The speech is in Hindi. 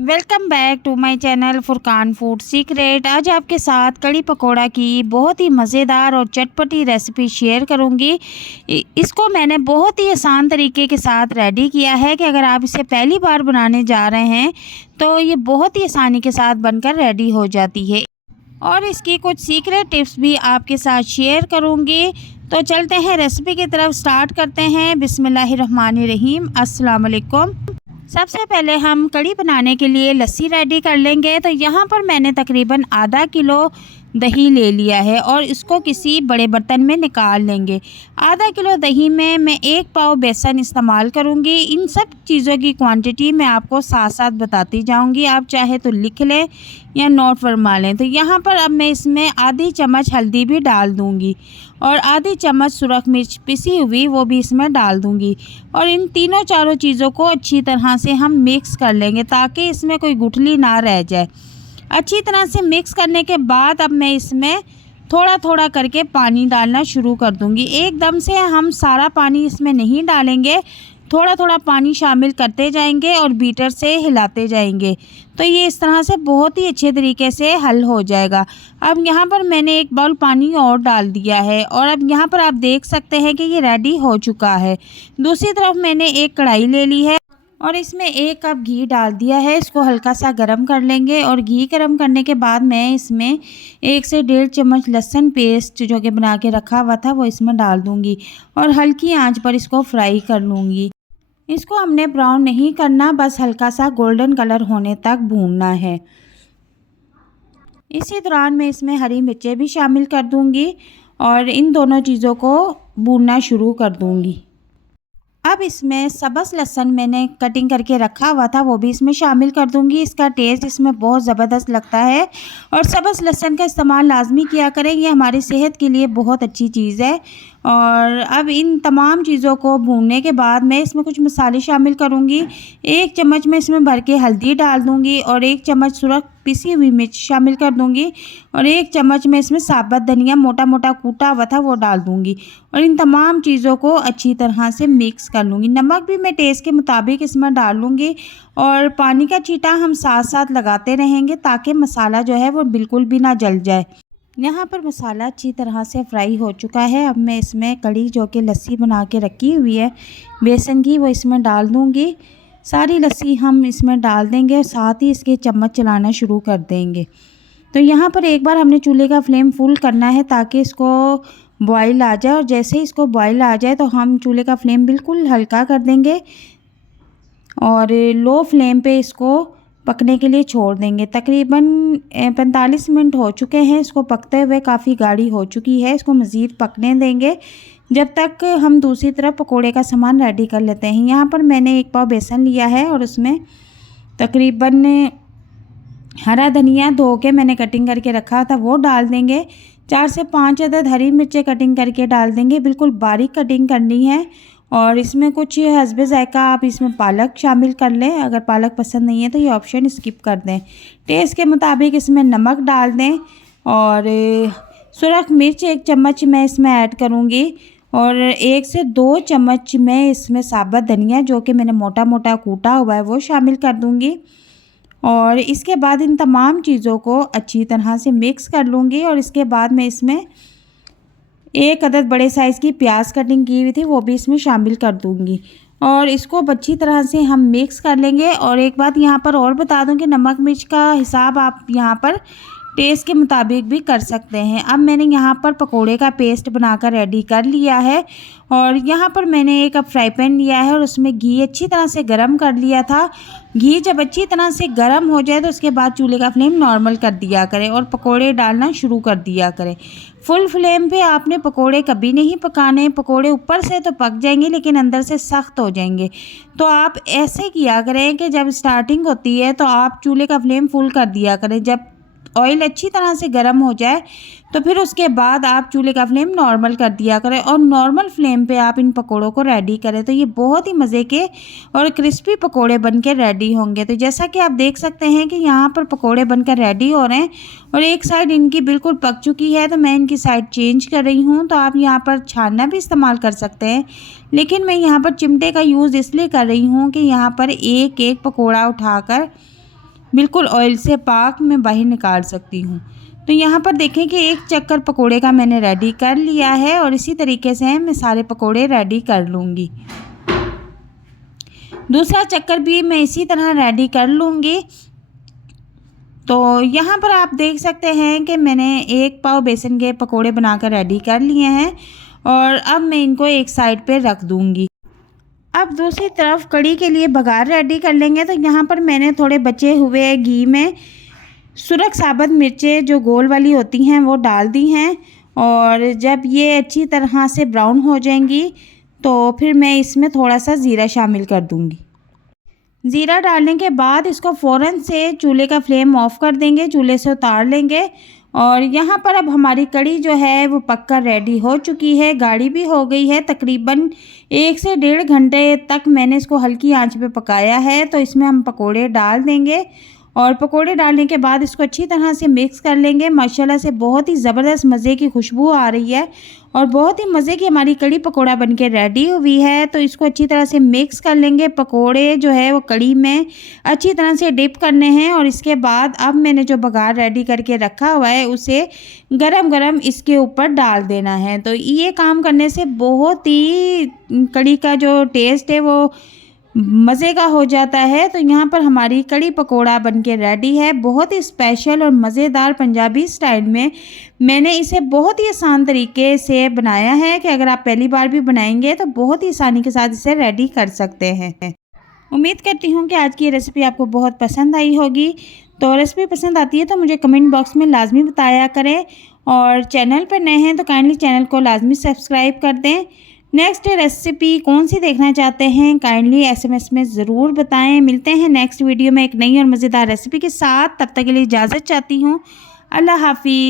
Welcome back to my channel Furqan food secret. आज आपके साथ कड़ी पकोड़ा की बहुत ही मज़ेदार और चटपटी रेसिपी शेयर करूंगी। इसको मैंने बहुत ही आसान तरीके के साथ रेडी किया है कि अगर आप इसे पहली बार बनाने जा रहे हैं तो ये बहुत ही आसानी के साथ बनकर रेडी हो जाती है और इसकी कुछ सीक्रेट टिप्स भी आपके साथ शेयर करूँगी। तो चलते हैं रेसिपी की तरफ, स्टार्ट करते हैं। बिस्मिल्लाहिर्रहमानिर्रहीम। अस्सलाम वालेकुम। सबसे पहले हम कड़ी बनाने के लिए लस्सी रेडी कर लेंगे। तो यहाँ पर मैंने तकरीबन आधा किलो दही ले लिया है और इसको किसी बड़े बर्तन में निकाल लेंगे। आधा किलो दही में मैं 1 पाव बेसन इस्तेमाल करूँगी। इन सब चीज़ों की क्वांटिटी मैं आपको साथ साथ बताती जाऊँगी, आप चाहे तो लिख लें या नोट फरमा लें। तो यहाँ पर अब मैं इसमें आधी चम्मच हल्दी भी डाल दूँगी और आधी चम्मच सुरख मिर्च पिसी हुई वो भी इसमें डाल दूँगी और इन तीनों चारों चीज़ों को अच्छी तरह से हम मिक्स कर लेंगे ताकि इसमें कोई गुठली ना रह जाए। अच्छी तरह से मिक्स करने के बाद अब मैं इसमें थोड़ा थोड़ा करके पानी डालना शुरू कर दूंगी। एकदम से हम सारा पानी इसमें नहीं डालेंगे, थोड़ा थोड़ा पानी शामिल करते जाएंगे और बीटर से हिलाते जाएंगे। तो ये इस तरह से बहुत ही अच्छे तरीके से हल हो जाएगा। अब यहाँ पर मैंने 1 बाउल पानी और डाल दिया है और अब यहाँ पर आप देख सकते हैं कि ये रेडी हो चुका है। दूसरी तरफ मैंने एक कढ़ाई ले ली है और इसमें 1 कप घी डाल दिया है। इसको हल्का सा गरम कर लेंगे और घी गरम करने के बाद मैं इसमें 1 से 1.5 चम्मच लहसुन पेस्ट जो कि बना के रखा हुआ था वो इसमें डाल दूंगी और हल्की आंच पर इसको फ्राई कर लूँगी। इसको हमने ब्राउन नहीं करना, बस हल्का सा गोल्डन कलर होने तक भूनना है। इसी दौरान मैं इसमें हरी मिर्चें भी शामिल कर दूंगी और इन दोनों चीज़ों को भूनना शुरू कर दूंगी। अब इसमें सब्ज़ लहसुन मैंने कटिंग करके रखा हुआ था वो भी इसमें शामिल कर दूंगी। इसका टेस्ट इसमें बहुत ज़बरदस्त लगता है और सब्ज़ लहसुन का इस्तेमाल लाजमी किया करें, ये हमारी सेहत के लिए बहुत अच्छी चीज़ है। और अब इन तमाम चीज़ों को भूनने के बाद मैं इसमें कुछ मसाले शामिल करूंगी। 1 चम्मच मैं इसमें भर के हल्दी डाल दूंगी और 1 चम्मच सुरख पिसी हुई मिर्च शामिल कर दूंगी और 1 चम्मच मैं इसमें साबुत धनिया मोटा मोटा कूटा हुआ था वो डाल दूंगी और इन तमाम चीज़ों को अच्छी तरह से मिक्स कर लूँगी। नमक भी मैं टेस्ट के मुताबिक इसमें डाल लूँगी और पानी का छींटा हम साथ साथ लगाते रहेंगे ताकि मसाला जो है वो बिल्कुल भी ना जल जाए। यहाँ पर मसाला अच्छी तरह से फ्राई हो चुका है। अब मैं इसमें कड़ी जो कि लस्सी बना के रखी हुई है बेसन की वो इसमें डाल दूँगी। सारी लस्सी हम इसमें डाल देंगे और साथ ही इसके चम्मच चलाना शुरू कर देंगे। तो यहाँ पर एक बार हमने चूल्हे का फ्लेम फुल करना है ताकि इसको बॉयल आ जाए और जैसे ही इसको बॉयल आ जाए तो हम चूल्हे का फ्लेम बिल्कुल हल्का कर देंगे और लो फ्लेम पे इसको पकने के लिए छोड़ देंगे। तकरीबन 45 मिनट हो चुके हैं इसको पकते हुए, काफ़ी गाढ़ी हो चुकी है। इसको मज़ीद पकने देंगे जब तक हम दूसरी तरफ पकोड़े का सामान रेडी कर लेते हैं। यहाँ पर मैंने 1 पाव बेसन लिया है और उसमें तकरीबन हरा धनिया धो के मैंने कटिंग करके रखा था वो डाल देंगे। 4 से 5 अदद हरी मिर्चें कटिंग करके डाल देंगे, बिल्कुल बारीक कटिंग करनी है। और इसमें कुछ हस्बे ज़ायक़ा आप इसमें पालक शामिल कर लें, अगर पालक पसंद नहीं है तो ये ऑप्शन स्किप कर दें। टेस्ट के मुताबिक इसमें नमक डाल दें और सुरख मिर्च 1 चम्मच मैं इसमें ऐड करूँगी और 1 से 2 चम्मच मैं इसमें साबुत धनिया जो कि मैंने मोटा मोटा कूटा हुआ है वो शामिल कर दूँगी और इसके बाद इन तमाम चीज़ों को अच्छी तरह से मिक्स कर लूँगी और इसके बाद मैं इसमें 1 अदद बड़े साइज़ की प्याज कटिंग की हुई थी वो भी इसमें शामिल कर दूँगी और इसको अच्छी तरह से हम मिक्स कर लेंगे। और एक बात यहाँ पर और बता दूँ कि नमक मिर्च का हिसाब आप यहाँ पर टेस्ट के मुताबिक भी कर सकते हैं। अब मैंने यहाँ पर पकोड़े का पेस्ट बनाकर रेडी कर लिया है और यहाँ पर मैंने 1 कप फ्राई पैन लिया है और उसमें घी अच्छी तरह से गरम कर लिया था। घी जब अच्छी तरह से गरम हो जाए तो उसके बाद चूल्हे का फ्लेम नॉर्मल कर दिया करें और पकोड़े डालना शुरू कर दिया करें। फुल फ्लेम पे आपने पकोड़े कभी नहीं पकाने, पकोड़े ऊपर से तो पक जाएंगे लेकिन अंदर से सख्त हो जाएंगे। तो आप ऐसे किया करें कि जब स्टार्टिंग होती है तो आप चूल्हे का फ्लेम फुल कर दिया करें। जब ऑयल अच्छी तरह से गर्म हो जाए तो फिर उसके बाद आप चूल्हे का फ्लेम नॉर्मल कर दिया करें और नॉर्मल फ्लेम पे आप इन पकोड़ों को रेडी करें तो ये बहुत ही मज़े के और क्रिस्पी पकोड़े बनके रेडी होंगे। तो जैसा कि आप देख सकते हैं कि यहाँ पर पकोड़े बनकर रेडी हो रहे हैं और एक साइड इनकी बिल्कुल पक चुकी है तो मैं इनकी साइड चेंज कर रही हूँ। तो आप यहाँ पर छानना भी इस्तेमाल कर सकते हैं लेकिन मैं यहाँ पर चिमटे का यूज़ इसलिए कर रही हूँ कि यहाँ पर एक एक पकोड़ा उठाकर बिल्कुल ऑयल से पाक मैं बाहर निकाल सकती हूँ। तो यहाँ पर देखें कि एक चक्कर पकोड़े का मैंने रेडी कर लिया है और इसी तरीके से मैं सारे पकोड़े रेडी कर लूँगी। दूसरा चक्कर भी मैं इसी तरह रेडी कर लूँगी। तो यहाँ पर आप देख सकते हैं कि मैंने 1 पाव बेसन के पकोड़े बनाकर रेडी कर लिए हैं और अब मैं इनको एक साइड पे रख दूँगी। अब दूसरी तरफ कड़ी के लिए बघार रेडी कर लेंगे। तो यहाँ पर मैंने थोड़े बचे हुए घी में सुरख साबुत मिर्चें जो गोल वाली होती हैं वो डाल दी हैं और जब ये अच्छी तरह से ब्राउन हो जाएंगी तो फिर मैं इसमें थोड़ा सा ज़ीरा शामिल कर दूँगी। ज़ीरा डालने के बाद इसको फ़ौरन से चूल्हे का फ्लेम ऑफ़ कर देंगे, चूल्हे से उतार लेंगे। और यहाँ पर अब हमारी कड़ी जो है वो पककर रेडी हो चुकी है, गाढ़ी भी हो गई है। तकरीबन 1 से 1.5 घंटे तक मैंने इसको हल्की आंच पे पकाया है। तो इसमें हम पकोड़े डाल देंगे और पकोड़े डालने के बाद इसको अच्छी तरह से मिक्स कर लेंगे। माशाल्लाह से बहुत ही ज़बरदस्त मज़े की खुशबू आ रही है और बहुत ही मज़े की हमारी कड़ी पकोड़ा बनके रेडी हुई है। तो इसको अच्छी तरह से मिक्स कर लेंगे। पकोड़े जो है वो कड़ी में अच्छी तरह से डिप करने हैं और इसके बाद अब मैंने जो बघार रेडी करके रखा हुआ है उसे गरम गरम इसके ऊपर डाल देना है। तो ये काम करने से बहुत ही कड़ी का जो टेस्ट है वो मज़े का हो जाता है। तो यहाँ पर हमारी कड़ी पकोड़ा बनके रेडी है। बहुत ही स्पेशल और मज़ेदार पंजाबी स्टाइल में मैंने इसे बहुत ही आसान तरीके से बनाया है कि अगर आप पहली बार भी बनाएंगे तो बहुत ही आसानी के साथ इसे रेडी कर सकते हैं। उम्मीद करती हूँ कि आज की ये रेसिपी आपको बहुत पसंद आई होगी। तो रेसिपी पसंद आती है तो मुझे कमेंट बॉक्स में लाजमी बताया करें और चैनल पर नए हैं तो काइंडली चैनल को लाजमी सब्सक्राइब कर दें। नेक्स्ट रेसिपी कौन सी देखना चाहते हैं काइंडली SMS में ज़रूर बताएं। मिलते हैं नेक्स्ट वीडियो में एक नई और मज़ेदार रेसिपी के साथ। तब तक के लिए इजाज़त चाहती हूँ। अल्लाह हाफिज़।